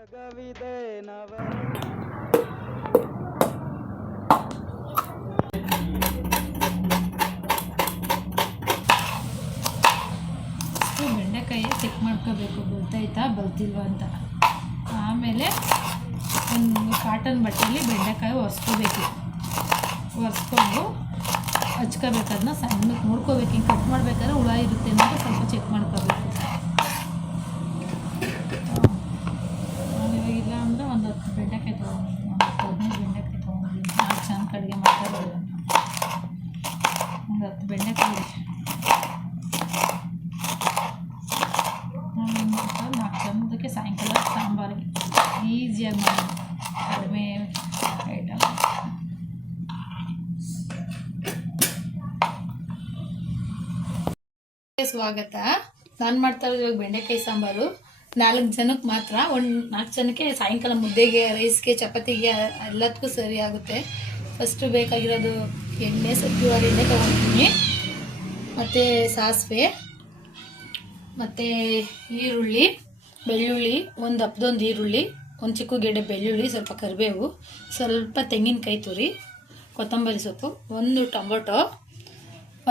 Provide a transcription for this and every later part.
ಬೆಂಡೆಕಾಯಿ ಚೆಕ್ ಮಾಡ್ಕೋಬೇಕು, ಬಲ್ತೈತಾ ಬಲ್ತಿಲ್ವ ಅಂತ. ಆಮೇಲೆ ಒಂದು ಕಾಟನ್ ಬಟ್ಟೆಯಲ್ಲಿ ಬೆಂಡೆಕಾಯಿ ಒರೆಸ್ಕೋಬೇಕು. ಒರೆಸ್ಕೊಂಡು ಹಚ್ಕೋಬೇಕು. ಅದನ್ನ ಸಣ್ಣಕ್ಕೆ ನೋಡ್ಕೋಬೇಕು. ಹಿಂಗೆ ಕಟ್ ಮಾಡ್ಬೇಕಾದ್ರೆ ಹುಳ ಇರುತ್ತೆ ಅಂತ ಸ್ವಲ್ಪ ಚೆಕ್ ಮಾಡ್ಕೋಬೇಕು. ಇವಾಗ ಇಲ್ಲ ಅಂದರೆ ಒಂದು 10 ಬೆಂಡೆಕಾಯಿ ತೊಗೊಂಡಿದ್ದೀನಿ, ಒಂದು 15 ಬೆಂಡೆಕಾಯಿ ತೊಗೊಂಡಿದ್ದೀನಿ. 4 ಜನಕ್ಕೆ ಅಡುಗೆ ಮಾಡ್ತಾಯಿರೋದು. ಒಂದು 10 ಬೆಂಡೆಕಾಯಿ 4 ಜನಕ್ಕೆ ಸಾಯಂಕಾಲ ಸಾಂಬಾರಿಗೆ ಈಸಿಯಾಗಿ ಮಾಡಿ, ಕಡಿಮೆ ಐಟಮ್. ಸ್ವಾಗತ. ನಾನು ಮಾಡ್ತಾ ಇರೋದು ಇವಾಗ ಬೆಂಡೆಕಾಯಿ ಸಾಂಬಾರು. 4 ಜನಕ್ಕೆ ಮಾತ್ರ. ಒಂದು 4 ಜನಕ್ಕೆ ಸಾಯಂಕಾಲ ಮುದ್ದೆಗೆ, ರೈಸ್ಗೆ, ಚಪಾತಿಗೆ ಎಲ್ಲದಕ್ಕೂ ಸರಿ ಆಗುತ್ತೆ. ಫಸ್ಟು ಬೇಕಾಗಿರೋದು ಎಣ್ಣೆ, ಸಬ್ಜುವಾರಿ ಎಣ್ಣೆ ತೊಗೊಂಡಿದ್ದೀನಿ, ಮತ್ತು ಸಾಸಿವೆ, ಮತ್ತು ಈರುಳ್ಳಿ, ಬೆಳ್ಳುಳ್ಳಿ, ಒಂದು ಹಪ್ಪದೊಂದು ಈರುಳ್ಳಿ, ಒಂದು ಚಿಕ್ಕ ಗೆಡ್ಡೆ ಬೆಳ್ಳುಳ್ಳಿ, ಸ್ವಲ್ಪ ಕರಿಬೇವು, ಸ್ವಲ್ಪ ತೆಂಗಿನಕಾಯಿ ತುರಿ, ಕೊತ್ತಂಬರಿ ಸೊಪ್ಪು, ಒಂದು ಟೊಮೊಟೊ,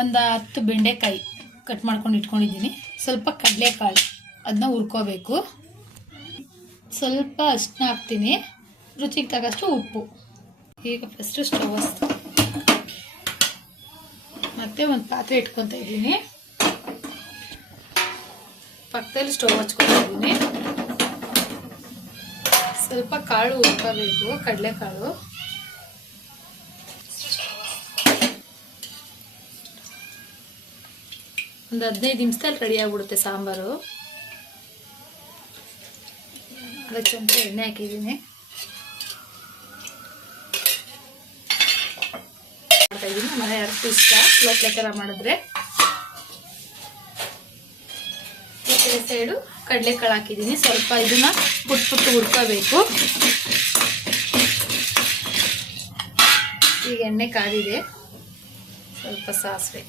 ಒಂದು 10 ಬೆಂಡೆಕಾಯಿ ಕಟ್ ಮಾಡ್ಕೊಂಡು ಇಟ್ಕೊಂಡಿದ್ದೀನಿ, ಸ್ವಲ್ಪ ಕಡಲೆಕಾಳು, ಅದನ್ನ ಹುರ್ಕೋಬೇಕು. ಸ್ವಲ್ಪ ಅರಿಶಿನ ಹಾಕ್ತೀನಿ, ರುಚಿಗೆ ತಕ್ಕಷ್ಟು ಉಪ್ಪು. ಈಗ ಫಸ್ಟು ಸ್ಟವ್ ಹಚ್ತು, ಮತ್ತು ಒಂದು ಪಾತ್ರೆ ಇಟ್ಕೊತಾ ಇದ್ದೀನಿ. ಪಕ್ಕದಲ್ಲಿ ಸ್ಟವ್ ಹಚ್ಕೊತಾ ಇದ್ದೀನಿ. ಸ್ವಲ್ಪ ಕಾಳು ಹುರ್ಕೋಬೇಕು, ಕಡಲೆಕಾಳು. ಒಂದು 15 ನಿಮಿಷದಲ್ಲಿ ರೆಡಿ ಆಗಿಬಿಡುತ್ತೆ ಸಾಂಬಾರು. ಅದಕ್ಕೆ ಸ್ವಲ್ಪ ಎಣ್ಣೆ ಹಾಕಿದ್ದೀನಿ. ಮಾಡ್ತಾಯಿದ್ದೀನಿ. ಮನೆ ಯಾರಿಗೂ ಇಷ್ಟ ಲೋಟ್ಲೆ ಥರ ಮಾಡಿದ್ರೆ. ಈ ಕಡೆ ಸೈಡು ಕಡಲೆಕಾಳು ಹಾಕಿದ್ದೀನಿ. ಸ್ವಲ್ಪ ಇದನ್ನ ಪುಟ್ಟು ಹುರ್ಕೋಬೇಕು. ಈಗ ಎಣ್ಣೆ ಕಾದಿದೆ. ಸ್ವಲ್ಪ ಸಾಸಿವೆ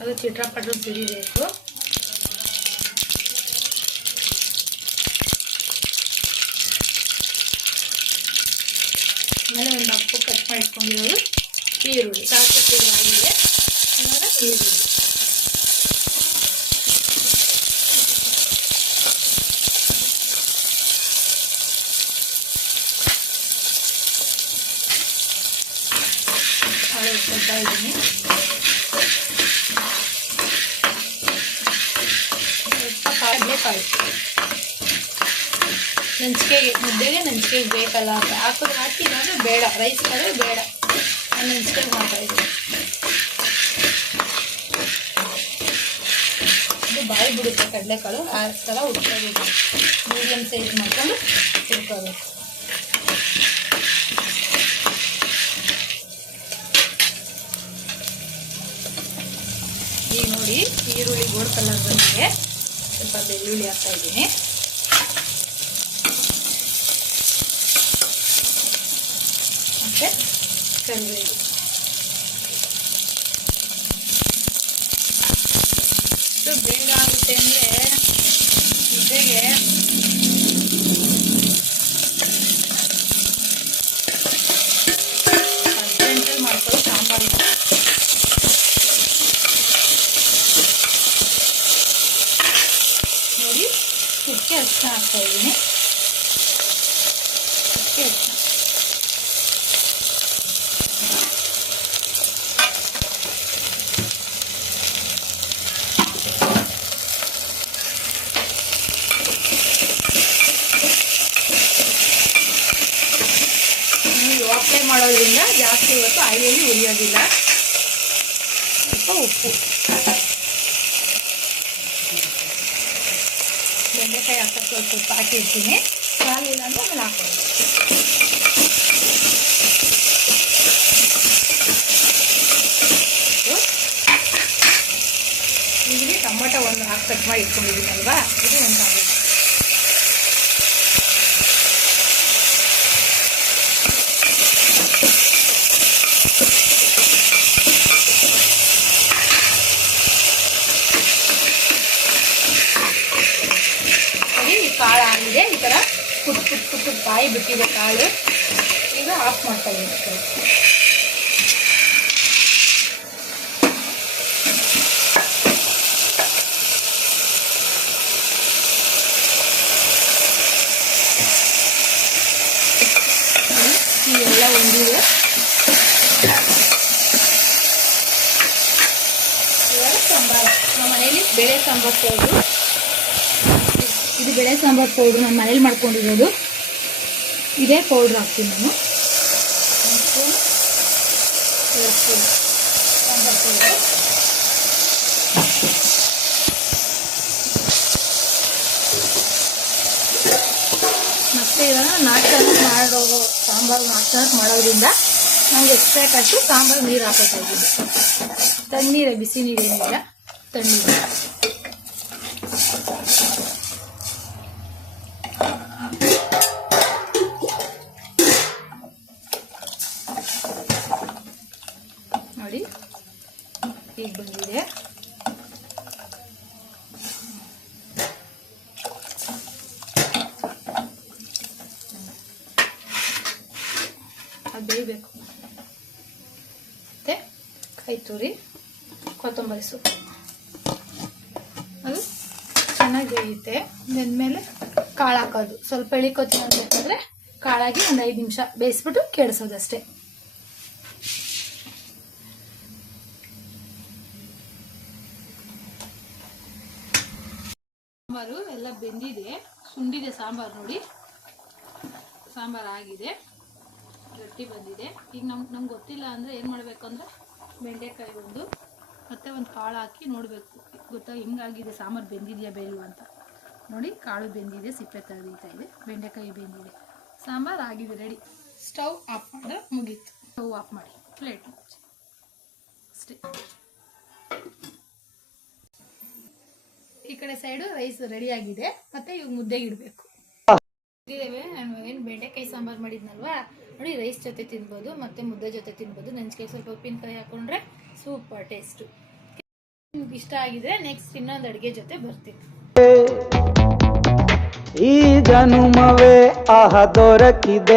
ಅದು ಚಿಟ್ರಪಟ್ಟು ಸಿಡಿಬೇಕು. ಆಮೇಲೆ ಒಂದು ಅಪ್ಪು ಕಟ್ ಮಾಡಿ ಇಟ್ಕೊಂಡಿರೋದು ಈರುಳ್ಳಿ. ಸಾಕು ಆಗಿದೆ. ಇವಾಗ ಈರುಳ್ಳಿ ಇಟ್ಕೊಳ್ತಾ ಇದ್ದೀನಿ. ಸ್ವಲ್ಪ ಕಡಲೆಕಾಳು ನೆಂಚಿಕೆಗೆ, ಮುದ್ದೆಗೆ ನೆಂಚಿಕೆಗೆ ಬೇಕಲ್ಲ ಅಂತ ಹಾಕಿದ್ರೆ ಬೇಡ, ರೈಸ್ ಕಡೆ ಬೇಡ, ನಾನು ನೆಂಚಿಕೆಗೆ ಮಾಡ್ತಾಯಿದ್ದೀನಿ. ಇದು ಬಾಯಿ ಬಿಡುತ್ತೆ ಕಡಲೆಕಾಳು, ಆ ಥರ ಹುಡ್ಕೋಬೇಕು. ಮೀಡಿಯಮ್ ಸೈಜ್ ಮಾಡ್ಕೊಂಡು ಹುಡ್ಕೋಬೇಕು. ಈಗ ನೋಡಿ ಈರುಳ್ಳಿ ಗೋಲ್ಡ್ ಕಲರ್ ಬಂದಿದೆ. ಸ್ವಲ್ಪ ಬೆಳ್ಳುಳ್ಳಿ ಹಾಕ್ತಾ ಇದ್ದೀನಿ. ಮತ್ತು ಕರಿಬೇವು. ಇದು ಬೇಗ ಆಗುತ್ತೆ ಅಂದರೆ ಮುದ್ದೆಗೆ ಅರ್ಜೆಂಟಲ್ಲಿ ಮಾಡ್ಕೊಳ್ಳೋ ಸಾಂಬಾರು. ನೋಡಿ ಚುಕ್ಕೆ ಅರಿಶಿನ ಹಾಕ್ತಾ ಇದ್ದೀನಿ. ಚುಕ್ಕೆ ಅರಿಶಿನ ಅಪ್ಲೈ ಮಾಡೋದ್ರಿಂದ ಜಾಸ್ತಿ ಇವತ್ತು ಆಯಿಲಲ್ಲಿ ಉರಿಯೋದಿಲ್ಲ. ಸ್ವಲ್ಪ ಉಪ್ಪು, ಬೆಂಡೆಕಾಯಿ ಹಾಕೋಕ್ಕೆ ಸ್ವಲ್ಪ ಹಾಕಿರ್ತೀನಿ. ಕಾಲಿಲ್ಲ ಅಂದರೆ ಆಮೇಲೆ ಹಾಕೋದು. ಇಲ್ಲಿ ಟೊಮೊಟೊ ಒಂದು ಕಟ್ ಮಾಡಿ ಇಟ್ಕೊಂಡಿದ್ದೀನಲ್ವಾ, ಇದು ಒಂದು ಆಗುತ್ತೆ. ಪುಟ್ ಪುಟ್ ಪುಟ್ ಪುಟ್ ಕಾಯಿ ಬಿಟ್ಟಿದೆ ಕಾಳು. ಈಗ ಆಫ್ ಮಾಡ್ತಾ ಇದ್ದೀನಿ. ಎಲ್ಲ ಒಂದಿದೆ. ಇವಾಗ ಸಾಂಬಾರು ನಮ್ಮ ಮನೇಲಿ ಬೇಳೆ ಸಾಂಬಾರು ಪೌಡ್ರು. ಇದು ಬೇಳೆ ಸಾಂಬಾರು ಪೌಡ್ರು ನಮ್ಮ ಮನೇಲಿ ಮಾಡ್ಕೊಂಡಿರೋದು. ಇದೇ ಪೌಡ್ರ್ ಹಾಕ್ತೀನಿ ನಾನು. ಸಾಂಬಾರು ಪೌಡ್ರು ಮತ್ತು ಇವಾಗ 4 ಜನಕ್ಕೆ ಮಾಡೋ ಸಾಂಬಾರು 4 ಜನಕ್ಕೆ ಮಾಡೋದ್ರಿಂದ ನಮ್ಗೆ ಎಷ್ಟು ಬೇಕಷ್ಟು ಸಾಂಬಾರು ನೀರು ಹಾಕೋಕ್ಕಾಗಿದೆ. ತಣ್ಣೀರೇ, ಬಿಸಿ ನೀರೇನಿಲ್ಲ, ತಣ್ಣೀರು. ನೋಡಿ ಈಗ ಬಂದಿದೆ. ಅದು ಬೇಯಬೇಕು. ಮತ್ತು ಕಾಯಿ ತುರಿ, ಕೊತ್ತಂಬರಿ ಸೊಪ್ಪು ಅದು ಚೆನ್ನಾಗಿ ಬೇಯುತ್ತೆ. ಬೆಂದಮೇಲೆ ಕಾಳು ಹಾಕೋದು. ಸ್ವಲ್ಪ ಎಳಿಕೋತೀನಿ ಅಂತಂದರೆ ಕಾಳಾಗಿ ಒಂದು 5 ನಿಮಿಷ ಬೇಯಿಸ್ಬಿಟ್ಟು ಕೆಡಿಸೋದಷ್ಟೇ. ಸಾಂಬಾರು ಎಲ್ಲ ಬೆಂದಿದೆ, ಸುಂಡಿದೆ ಸಾಂಬಾರು. ನೋಡಿ ಸಾಂಬಾರು ಆಗಿದೆ, ಗಟ್ಟಿ ಬಂದಿದೆ. ಈಗ ನಮ್ಗೆ ಗೊತ್ತಿಲ್ಲ ಅಂದರೆ ಏನು ಮಾಡಬೇಕು ಅಂದರೆ ಬೆಂಡೆಕಾಯಿ ಒಂದು ಮತ್ತು ಒಂದು ಕಾಳು ಹಾಕಿ ನೋಡಬೇಕು, ಗೊತ್ತಾ ಹಿಂಗಾಗಿದೆ ಸಾಂಬಾರು ಬೆಂದಿದೆಯಾ ಬೇಯಿಲ್ವಾ ಅಂತ. ನೋಡಿ ಕಾಳು ಬೆಂದಿದೆ, ಸಿಪ್ಪೆ ತೆಗಿತಾ ಇದೆ, ಬೆಂಡೆಕಾಯಿ ಬೆಂದಿದೆ, ಸಾಂಬಾರು ಆಗಿದೆ, ರೆಡಿ. ಸ್ಟವ್ ಆಫ್ ಮಾಡಿದ್ರೆ ಮುಗೀತು. ಸ್ಟವ್ ಆಫ್ ಮಾಡಿ ಪ್ಲೇಟ್ ಅಷ್ಟೇ. ಈ ಕಡೆ ಸೈಡು ರೈಸ್ ರೆಡಿ ಆಗಿದೆ. ಮತ್ತು ಇವಾಗ ಮುದ್ದೆಗೆ ಇಡಬೇಕು. ನಾನು ಏನು ಬೆಂಡೆಕಾಯಿ ಸಾಂಬಾರು ಮಾಡಿದ್ನಲ್ವಾ, ನೋಡಿ ರೈಸ್ ಜೊತೆ ತಿನ್ಬೋದು ಮತ್ತು ಮುದ್ದೆ ಜೊತೆ ತಿನ್ಬೋದು. ನೆಂಚಿಗೆ ಸ್ವಲ್ಪ ಉಪ್ಪಿನಕಾಯಿ ಹಾಕೊಂಡ್ರೆ ಸೂಪರ್ ಟೇಸ್ಟು. ನಿಮ್ಗೆ ಇಷ್ಟ ಆಗಿದ್ರೆ ನೆಕ್ಸ್ಟ್ ಇನ್ನೊಂದು ಅಡುಗೆ ಜೊತೆ ಬರ್ತೀನಿ. ಈ ಜನುಮವೇ ಆಹ ದೊರಕಿದೆ.